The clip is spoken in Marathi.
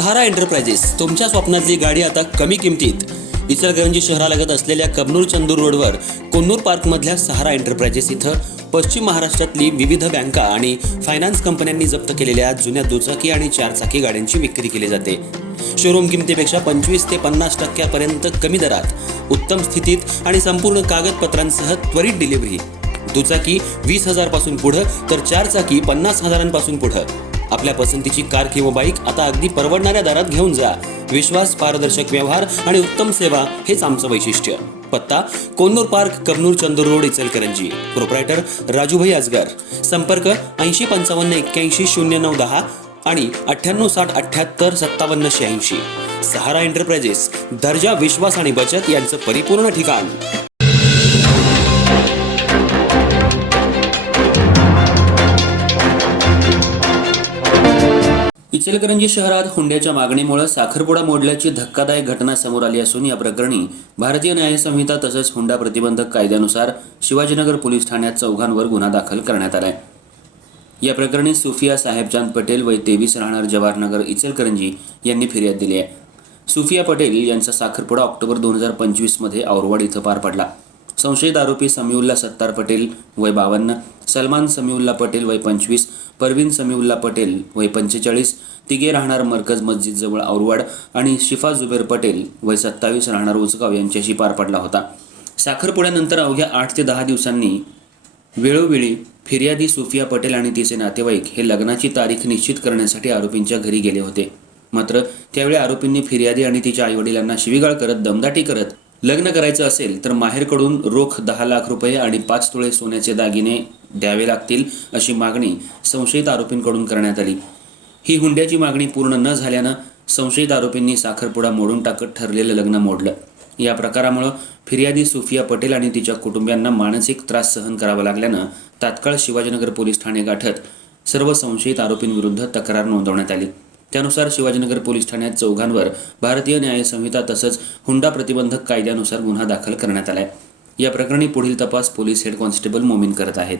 सहारा एंटरप्राइजेस तुमच्या स्वप्नातली गाडी आता कमी किमतीत. इचलकरंजी शहरालगत असलेल्या कबनूर चंदूर रोडवर कोन्नूर पार्कमधल्या सहारा एंटरप्राइजेस इथं पश्चिम महाराष्ट्रातली विविध बँका आणि फायनान्स कंपन्यांनी जप्त केलेल्या जुन्या दुचाकी आणि चारचाकी गाड्यांची विक्री केली जाते. शोरूम किमतीपेक्षा 25 ते 50% कमी दरात, उत्तम स्थितीत आणि संपूर्ण कागदपत्रांसह त्वरित डिलिव्हरी. दुचाकी 20,000 पासून पुढे तर चारचाकी 50,000 पुढे. आपल्या पसंतीची कार किंवा बाईक आता अगदी परवडणाऱ्या दरात घेऊन जा. विश्वास, पारदर्शक व्यवहार आणि उत्तम सेवा हेच आमचं वैशिष्ट्य. पत्ता Konnur park, Kabnur Chandur road, Ichalkaranji. Proprietor Rajubhai Ajgar. संपर्क 8055810910 आणि 9860785786. सहारा एंटरप्राइजेस, दर्जा, विश्वास आणि बचत यांचं परिपूर्ण ठिकाण. इचलकरंजी शहरात हुंड्याच्या मागणीमुळे साखरपुडा मोडल्याची धक्कादायक घटना समोर आली असून या प्रकरणी भारतीय न्याय संहिता तसंच हुंडा प्रतिबंधक कायद्यानुसार शिवाजीनगर पोलीस ठाण्यात चौघांवर गुन्हा दाखल करण्यात आलाय. या प्रकरणी सुफिया साहेबचांद पटेल वय 23 राहणार जवाहरनगर, इचलकरंजी यांनी फिर्याद दिली आहे. सुफिया पटेल यांचा साखरपुडा ऑक्टोबर 2025 मध्ये औरवाड इथं पार पडला. संशयित आरोपी समीउल्ला सत्तार पटेल वय 52, सलमान समीउल्ला पटेल वय 25, परवीन समीउल्ला पटेल वय 45, तिघे राहणार मरकज मस्जिद जवळ औरवाड आणि शिफा जुबेर पटेल वय 27 राहणार उचगाव यांच्याशी पार पडला होता. साखरपुड्यानंतर अवघ्या 8 ते 10 दिवसांनी वेळोवेळी फिर्यादी सुफिया पटेल आणि तिचे नातेवाईक हे लग्नाची तारीख निश्चित करण्यासाठी आरोपींच्या घरी गेले होते. मात्र त्यावेळी आरोपींनी फिर्यादी आणि तिच्या आईवडिलांना शिवीगाळ करत दमदाटी करत लग्न करायचं असेल तर माहेरकडून रोख 10 लाख रुपये आणि 5 तोळे सोन्याचे दागिने द्यावे लागतील अशी मागणी संशयित आरोपींकडून करण्यात आली. ही हुंड्याची मागणी पूर्ण न झाल्यानं संशयित आरोपींनी साखरपुडा मोडून टाकत ठरलेलं लग्न मोडलं. या प्रकारामुळे फिर्यादी सुफिया पटेल आणि तिच्या कुटुंबियांना मानसिक त्रास सहन करावा लागल्यानं तात्काळ शिवाजीनगर पोलीस ठाणे गाठत सर्व संशयित आरोपींविरुद्ध तक्रार नोंदवण्यात आली. त्यानुसार शिवाजीनगर पोलीस ठाण्यात चौघांवर भारतीय न्याय संहिता तसंच हुंडा प्रतिबंधक कायद्यानुसार गुन्हा दाखल करण्यात आलाय. या प्रकरणी पुढील तपास पोलीस हेड कॉन्स्टेबल मोमीन करत आहेत.